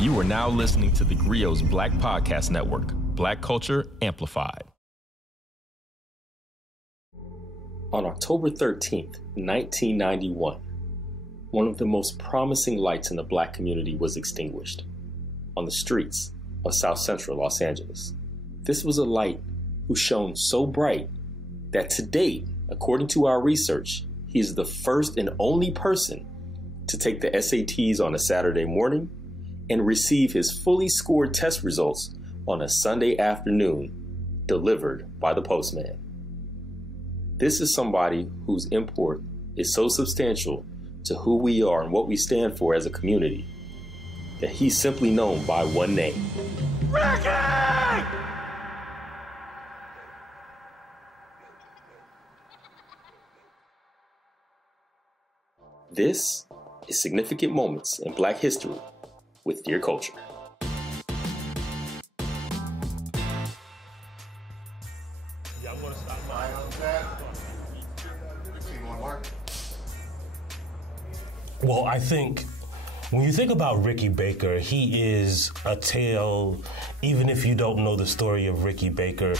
You are now listening to theGrio's Black Podcast Network, Black Culture Amplified. On October 13th, 1991, one of the most promising lights in the Black community was extinguished on the streets of South Central Los Angeles. This was a light who shone so bright that to date, according to our research, he is the first and only person to take the SATs on a Saturday morning and receive his fully scored test results on a Sunday afternoon, delivered by the postman. This is somebody whose import is so substantial to who we are and what we stand for as a community that he's simply known by one name. Ricky! This is Significant Moments in Black History with Dear Culture. Well, I think when you think about Ricky Baker, he is a tale, even if you don't know the story of Ricky Baker.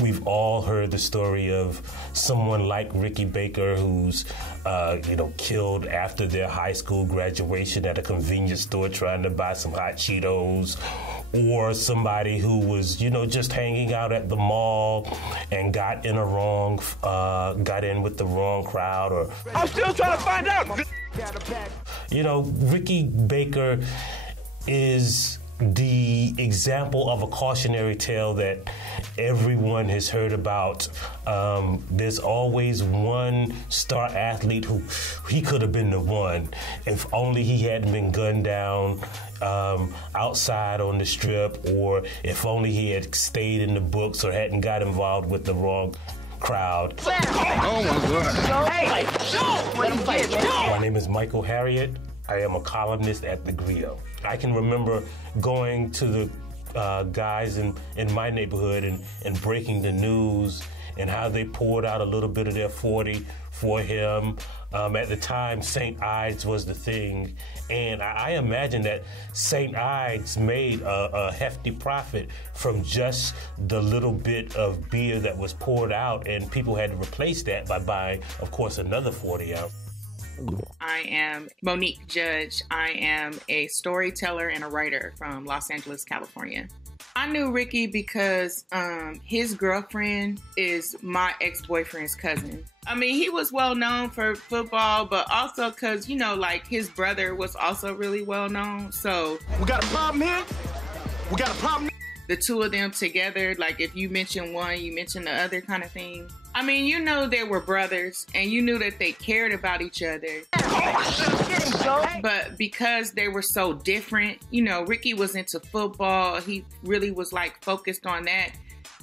We've all heard the story of someone like Ricky Baker who's, killed after their high school graduation at a convenience store trying to buy some hot Cheetos, or somebody who was, just hanging out at the mall and got in with the wrong crowd. Or I'm still trying to find out. Ricky Baker is the example of a cautionary tale that everyone has heard about. There's always one star athlete who he could have been the one if only he hadn't been gunned down outside on the strip, or if only he had stayed in the books or hadn't got involved with the wrong crowd. Oh my God. My name is Michael Harriet. I am a columnist at theGrio. I can remember going to the guys in my neighborhood and breaking the news and how they poured out a little bit of their 40 for him. At the time, St. Ides was the thing. And I imagine that St. Ides made a hefty profit from just the little bit of beer that was poured out, and people had to replace that by buying, of course, another 40 ounce. I am Monique Judge. I am a storyteller and a writer from Los Angeles, California. I knew Ricky because his girlfriend is my ex-boyfriend's cousin. I mean, he was well known for football, but also because, his brother was also really well known. So we got a problem here. We got a problem. The two of them together, like if you mention one, you mention the other kind of thing. I mean, they were brothers, and you knew that they cared about each other. But because they were so different, Ricky was into football. He really was focused on that.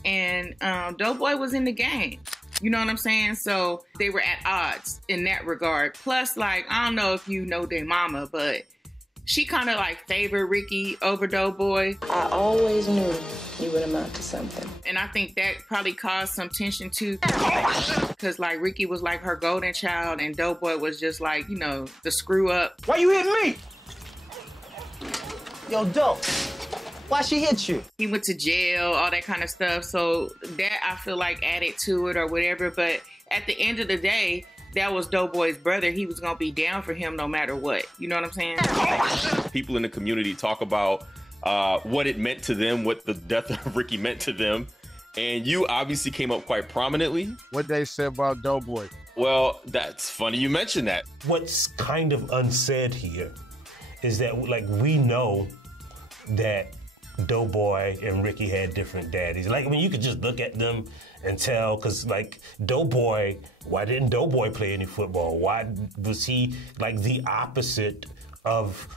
And Doughboy was in the game. You know what I'm saying? So they were at odds in that regard. Plus, I don't know if you know their mama, but she kind of favored Ricky over Doughboy. I always knew you would amount to something. And I think that probably caused some tension too. Because Ricky was her golden child, and Doughboy was just the screw up. Why you hitting me? Yo, Dope. Why she hit you? He went to jail, all that kind of stuff. So that I feel added to it or whatever. But at the end of the day, that was Doughboy's brother. He was going to be down for him no matter what. You know what I'm saying? People in the community talk about what it meant to them, what the death of Ricky meant to them. And you obviously came up quite prominently. What they said about Doughboy? Well, that's funny you mentioned that. What's kind of unsaid here is that, we know that Doughboy and Ricky had different daddies. You could just look at them and tell, because Doughboy, why didn't Doughboy play any football? Why was he the opposite of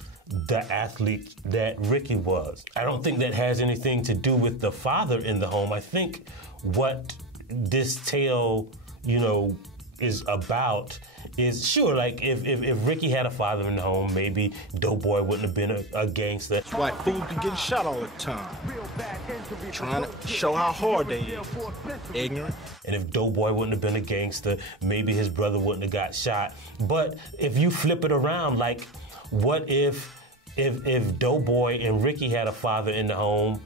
the athlete that Ricky was? I don't think that has anything to do with the father in the home. I think what this tale, is about is, sure, like if Ricky had a father in the home, maybe Doughboy wouldn't have been a gangster. That's why fools be getting shot all the time. Trying to show how hard they is. Ignorant. And if Doughboy wouldn't have been a gangster, maybe his brother wouldn't have got shot. But if you flip it around, like, what if Doughboy and Ricky had a father in the home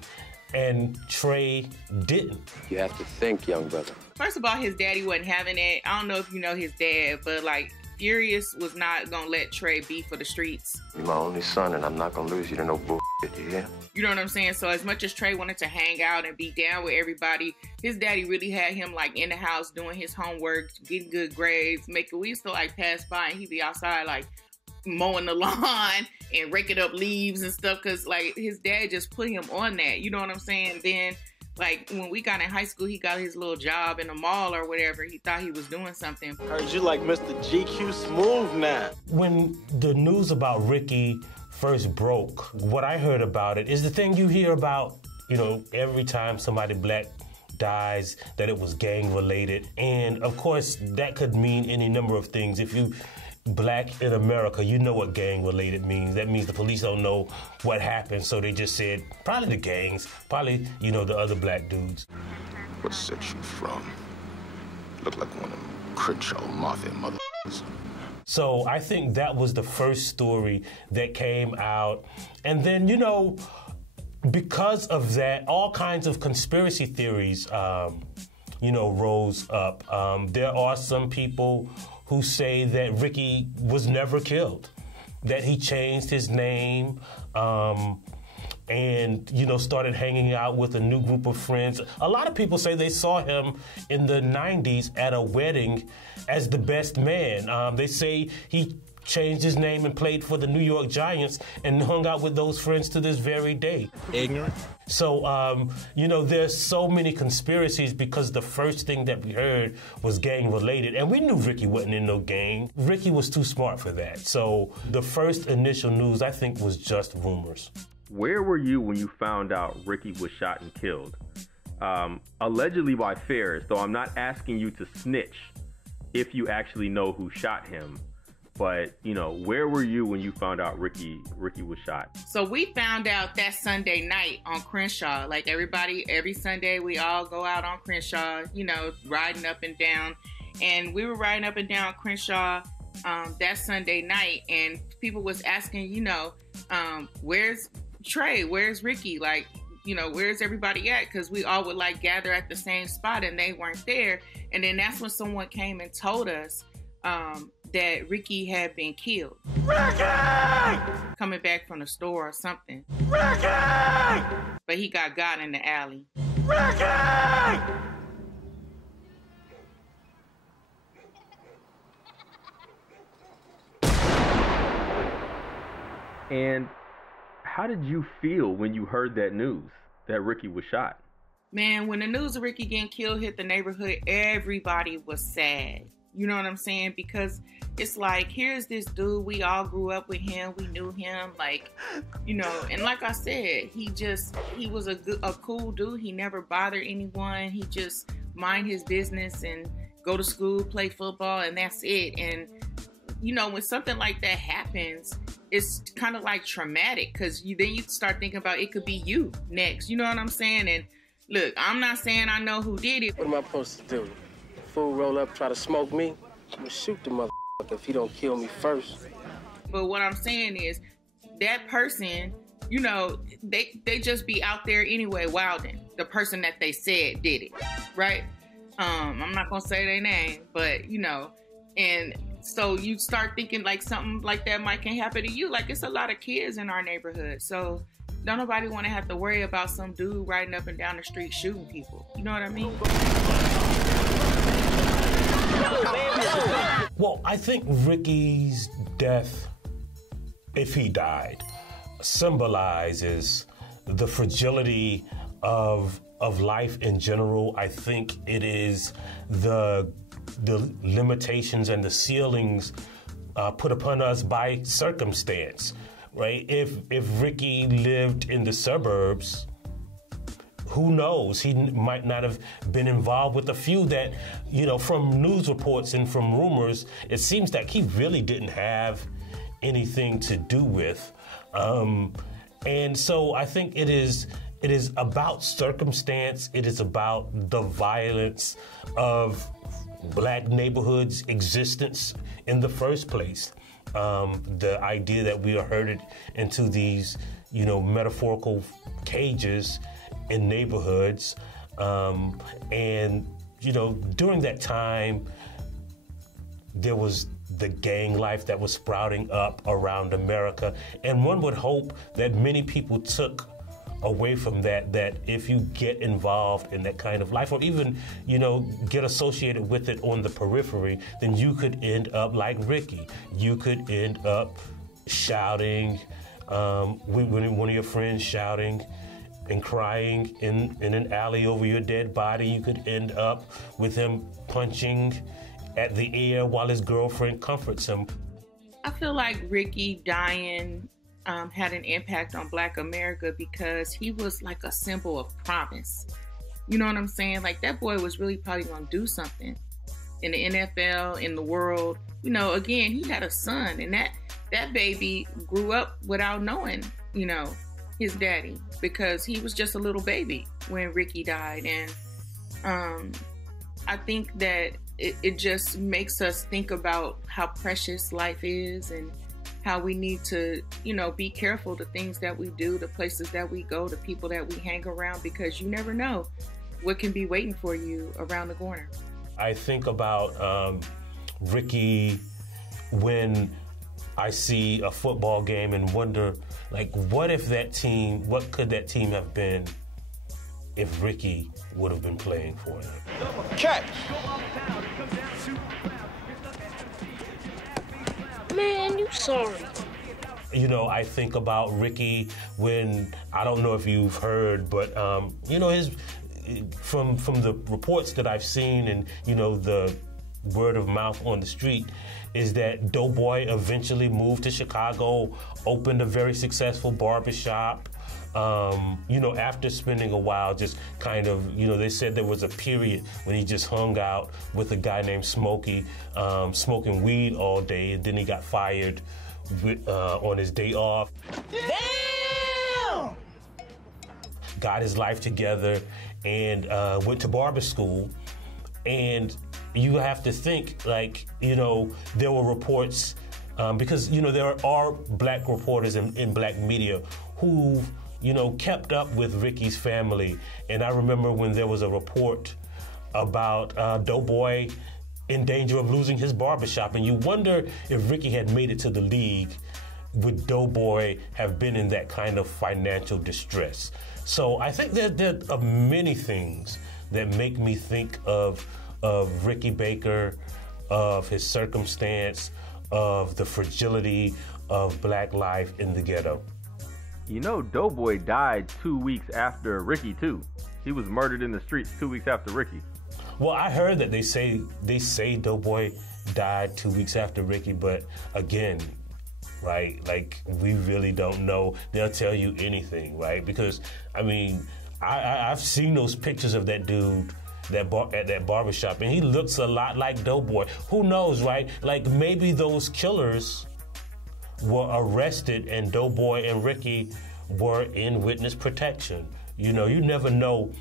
and Trey didn't? You have to think, young brother. First of all, his daddy wasn't having it. I don't know if you know his dad, but like Furious was not gonna let Trey be for the streets. You're my only son, and I'm not gonna lose you to no bullshit, you hear? You know what I'm saying? So as much as Trey wanted to hang out and be down with everybody, his daddy really had him like in the house doing his homework, getting good grades, we used to like pass by and he'd be outside like mowing the lawn and raking up leaves and stuff, because like his dad just put him on that. You know what I'm saying? Then like when we got in high school, he got his little job in the mall or whatever. He thought he was doing something. Heard you like Mr. GQ Smooth now. When the news about Ricky first broke, what I heard about it is the thing you hear about, you know, every time somebody black dies, that it was gang related. And of course, that could mean any number of things. If you black in America, you know what gang related means. That means the police don't know what happened, so they just said probably the gangs, probably, you know, the other black dudes. What set you from? Look like one of them Crenshaw Mafia motherfuckers. So I think that was the first story that came out. And then, you know, because of that, all kinds of conspiracy theories, you know, rose up. There are some people who say that Ricky was never killed, that he changed his name, and, you know, started hanging out with a new group of friends. A lot of people say they saw him in the 90s at a wedding as the best man. They say he changed his name and played for the New York Giants and hung out with those friends to this very day. Ignorant. So, you know, there's so many conspiracies because the first thing that we heard was gang related. And we knew Ricky wasn't in no gang. Ricky was too smart for that. So the first initial news, I think, was just rumors. Where were you when you found out Ricky was shot and killed? Allegedly by Ferris, though I'm not asking you to snitch if you actually know who shot him. But, you know, where were you when you found out Ricky was shot? So we found out that Sunday night on Crenshaw. Like everybody, every Sunday we all go out on Crenshaw, you know, riding up and down. And we were riding up and down Crenshaw that Sunday night. And people was asking, you know, where's Trey? Where's Ricky? Like, you know, where's everybody at? Because we all would like gather at the same spot and they weren't there. And then that's when someone came and told us that Ricky had been killed. Ricky! Coming back from the store or something. Ricky! But he got in the alley. Ricky! And how did you feel when you heard that news that Ricky was shot? Man, when the news of Ricky getting killed hit the neighborhood, everybody was sad. You know what I'm saying? Because it's like, here's this dude, we all grew up with him, we knew him, like, you know, and like I said, he was a cool dude. He never bothered anyone. He just mind his business and go to school, play football, and that's it. And, you know, when something like that happens, it's kind of like traumatic, because then you start thinking about it could be you next. You know what I'm saying? And look, I'm not saying I know who did it. What am I supposed to do? Fool roll up, try to smoke me? I'm gonna shoot the motherfucker if he don't kill me first. But what I'm saying is, that person, you know, they just be out there anyway wilding. The person that they said did it, right? I'm not gonna say their name, but you know, and so you start thinking like something like that might can happen to you. Like, it's a lot of kids in our neighborhood, so don't nobody want to have to worry about some dude riding up and down the street shooting people. You know what I mean? Well, I think Ricky's death, if he died, symbolizes the fragility of life in general. I think it is the limitations and the ceilings put upon us by circumstance, right? If Ricky lived in the suburbs, who knows? He might not have been involved with a few that, from news reports and from rumors, it seems like he really didn't have anything to do with. And so I think it is about circumstance. It is about the violence of black neighborhoods' existence in the first place. The idea that we are herded into these, metaphorical cages in neighborhoods. And during that time, there was the gang life that was sprouting up around America. And one would hope that many people took away from that if you get involved in that kind of life, or even, get associated with it on the periphery, then you could end up like Ricky. You could end up shouting, when one of your friends shouting and crying in an alley over your dead body. You could end up with him punching at the air while his girlfriend comforts him. I feel like Ricky dying had an impact on Black America because he was like a symbol of promise. You know what I'm saying? Like, that boy was really probably going to do something in the NFL, in the world. Again, he had a son, and that baby grew up without knowing, his daddy, because he was just a little baby when Ricky died. And I think that it just makes us think about how precious life is and how we need to, be careful the things that we do, the places that we go, the people that we hang around, because you never know what can be waiting for you around the corner. I think about Ricky when I see a football game and wonder, like, what could that team have been if Ricky would have been playing for them? Catch! Man, you sorry. I think about Ricky when, I don't know if you've heard, but, from the reports that I've seen and, the word of mouth on the street, is that Doughboy eventually moved to Chicago, opened a very successful barbershop. After spending a while just kind of, they said there was a period when he just hung out with a guy named Smokey, smoking weed all day, and then he got fired on his day off. Damn! Got his life together and went to barber school. And you have to think, like, there were reports, because, there are black reporters in black media who kept up with Ricky's family. And I remember when there was a report about Doughboy in danger of losing his barbershop. And you wonder if Ricky had made it to the league, would Doughboy have been in that kind of financial distress? So I think there are many things that make me think of Ricky Baker, of his circumstance, of the fragility of black life in the ghetto. Doughboy died 2 weeks after Ricky, too. He was murdered in the streets 2 weeks after Ricky. Well, I heard that they say Doughboy died 2 weeks after Ricky, but again, right, like, we really don't know. They'll tell you anything, right? Because, I've seen those pictures of that dude at that barbershop, and he looks a lot like Doughboy. Who knows, right? Like, maybe those killers were arrested and Doughboy and Ricky were in witness protection. You never know,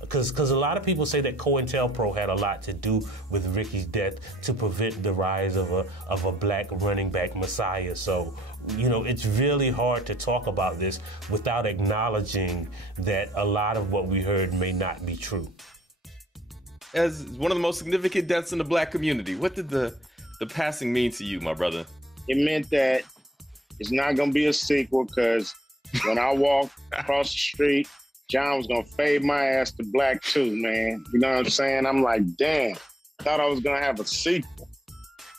because a lot of people say that COINTELPRO had a lot to do with Ricky's death to prevent the rise of a black running back messiah. So, it's really hard to talk about this without acknowledging that a lot of what we heard may not be true. As one of the most significant deaths in the black community, what did the passing mean to you, my brother? It meant that it's not going to be a sequel, because when I walked across the street, John was going to fade my ass to black too, man. You know what I'm saying? I'm like, damn, thought I was going to have a sequel.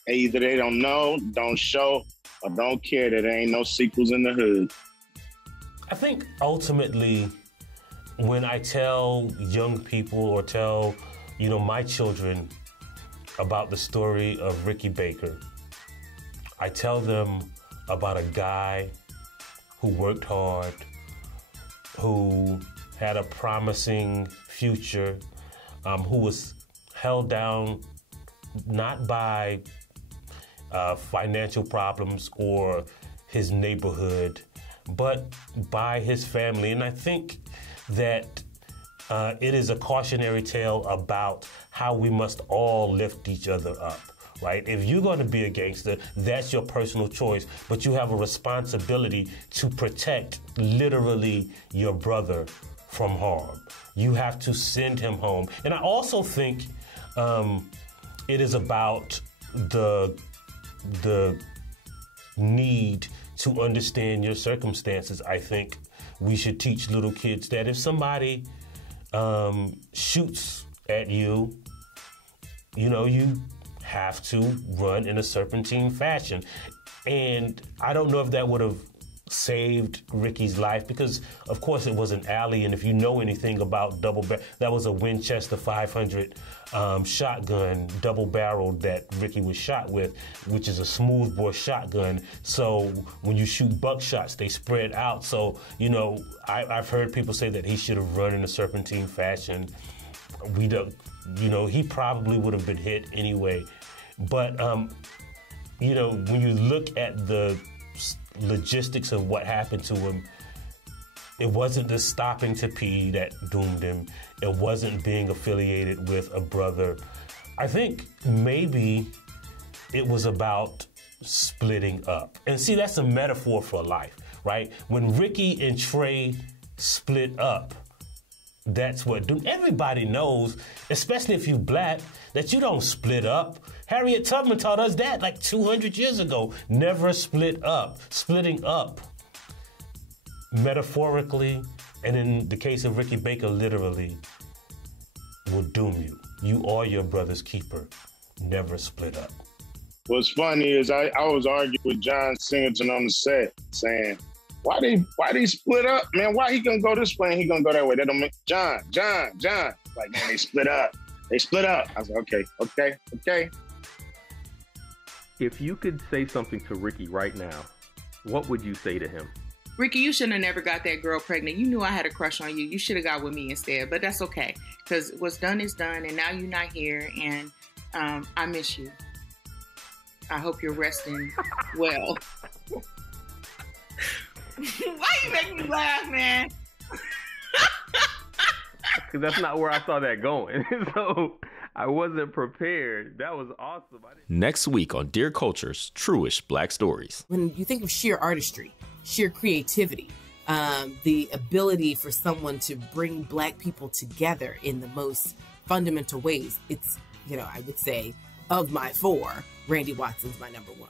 And either they don't know, don't show, or don't care that there ain't no sequels in the hood. I think ultimately, when I tell young people or tell, my children about the story of Ricky Baker, I tell them about a guy who worked hard, who had a promising future, who was held down not by financial problems or his neighborhood, but by his family. And I think that it is a cautionary tale about how we must all lift each other up, right? If you're going to be a gangster, that's your personal choice, but you have a responsibility to protect literally your brother from harm. You have to send him home. And I also think it is about the need to understand your circumstances. I think we should teach little kids that if somebody shoots at you, you know, you have to run in a serpentine fashion. And I don't know if that would have saved Ricky's life, because of course it was an alley, and if you know anything about that was a Winchester 500 shotgun, double-barreled, that Ricky was shot with, which is a smoothbore shotgun. So when you shoot buckshots, they spread out. So, you know, I've heard people say that he should have run in a serpentine fashion. We don't, you know, he probably would have been hit anyway. But, you know, when you look at the logistics of what happened to him, it wasn't the stopping to pee that doomed him. It wasn't being affiliated with a brother. I think maybe it was about splitting up. And see, that's a metaphor for life, right? When Ricky and Trey split up, that's what doomed. Everybody knows, especially if you're black, that you don't split up. Harriet Tubman taught us that like 200 years ago. Never split up. Splitting up, metaphorically, and in the case of Ricky Baker, literally, will doom you. You are your brother's keeper. Never split up. What's funny is I was arguing with John Singleton on the set, saying, why they split up? Man, why he gonna go this way and he gonna go that way? That don't make John. Like, man, they split up. They split up. I was like, okay. If you could say something to Ricky right now, what would you say to him? Ricky, you shouldn't have never got that girl pregnant. You knew I had a crush on you. You should have got with me instead, but that's okay. Because what's done is done, and now you're not here, and I miss you. I hope you're resting well. Why you making me laugh, man? Because that's not where I saw that going. So I wasn't prepared. That was awesome. Next week on Dear Culture's Truish Black Stories. When you think of sheer artistry, sheer creativity, the ability for someone to bring Black people together in the most fundamental ways, it's, you know, I would say of my four, Randy Watson's my number one.